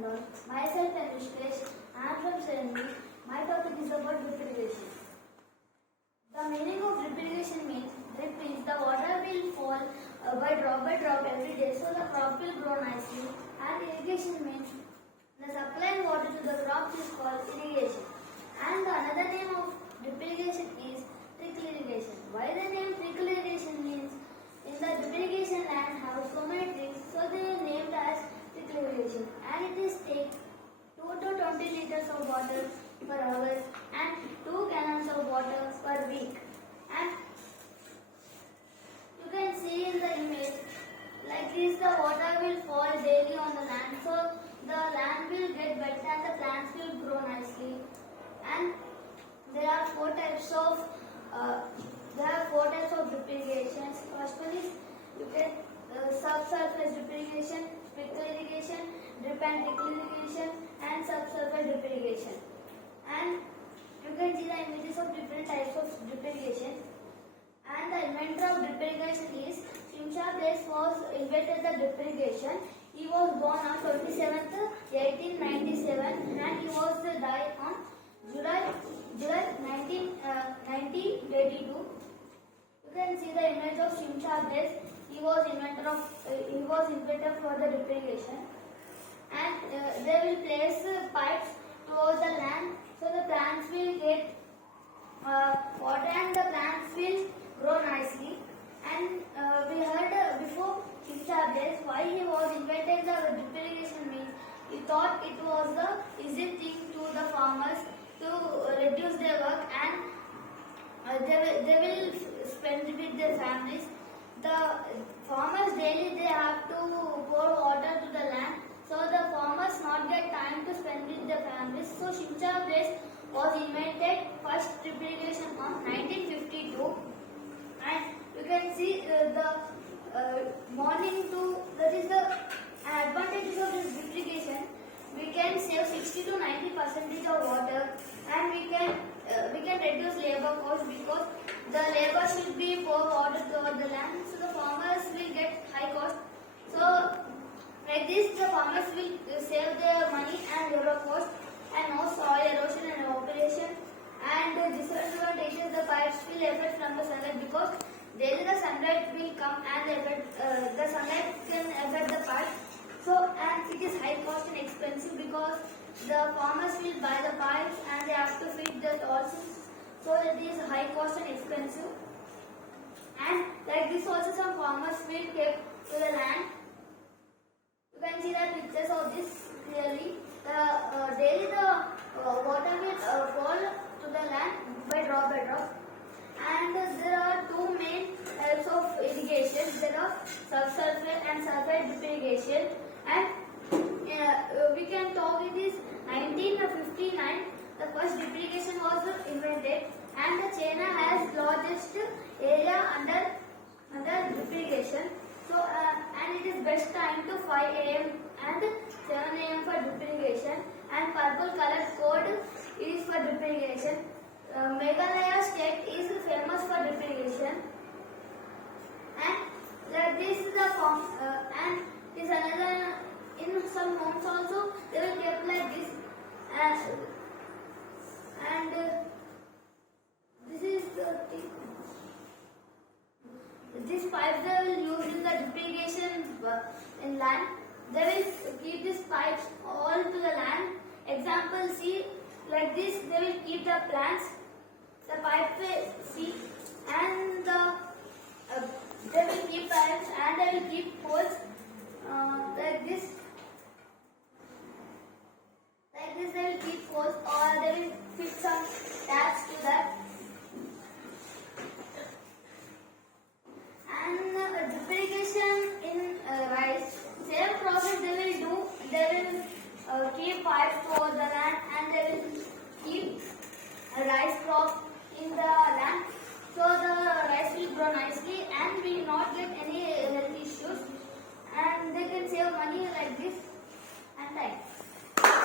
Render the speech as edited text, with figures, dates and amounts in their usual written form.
and all. Myself and Vishkesh. I am from Serenity. My topic is about drip irrigation. The meaning of drip irrigation means drip means the water will fall by drop every day, so the crop will grow nicely. And irrigation means the supplying water to the crops is called irrigation. And the another name of drip irrigation is trickle irrigation. Why the name trickle irrigation means in the drip irrigation land have so many tricks, so they are named as trickle irrigation. And it is take 2 to 20 liters of water per hour and 2 gallons of water per week. And you can see in the image like this, the water will fall daily on the land, so the land will get wet and the plants will grow nicely. And there are four types of drip irrigations. First one is you get subsurface drip irrigation, sprinkler irrigation, drip and trickle irrigation, and subsurface drip irrigation. And you can see the images of different types of drip irrigation. And the inventor of drip irrigation is Shimsha Blaise was invented the drip irrigation. He was born on 27th 1897 and he was died on July 1982. You can see the image of Shimsha Blaise. He was inventor for the drip irrigation. And they will place pipes towards the land, so the plants will get water and the plants will grow nicely. And we heard before Shimsha Blaise why he was invented the drip irrigation means he thought it was the easy thing to the farmers to reduce their work, and they will spend with their families. The farmers daily they have to pour water to the land, so the farmers not get time to spend with their families. So Shimsha Blaise was invented first drip irrigation on 1952, and you can see that is the advantages of this drip irrigation. We can save 60 to 90% of water, and we can reduce labor cost because the labor should be pour water toward the land, so the farmers will get high cost. So like this, the farmers will save their money and labor cost, and no soil erosion and evaporation. And the disadvantages, the pipes will affect from the sunlight because daily the sunlight will come and the sunlight can affect the pipes. So, and it is high cost and expensive because the farmers will buy the pipes and they have to fit the also. So it is high cost and expensive. And like this also some farmers will take to the land. You can see the pictures of this clearly. Daily the water will fall to the land by drop. And there are two main types of irrigation. There are subsurface and surface drip irrigation. And we can talk it is 1959. The first drip irrigation was invented, and China has largest area under drip irrigation. So and it is best time to 5 a.m. and 7 a.m. for drip irrigation. And purple color code is for drip irrigation. Meghalaya state is famous for drip irrigation. And like this is the form and is another in some homes also they will keep like this, and this is the thing. These pipes they will use in the drip irrigation in land. They will keep these pipes all to the land. Example, see like this they will keep the plants. The pipe will see, and they will keep pipes and they will keep holes like this. Like this they will keep holes, or they will fit some taps to that. And drip irrigation in rice, same process they will do. They will keep pipes over the land and they will keep a rice crop in the land, so the rice will grow nicely and will not get any health issues, and they can save money like this and time.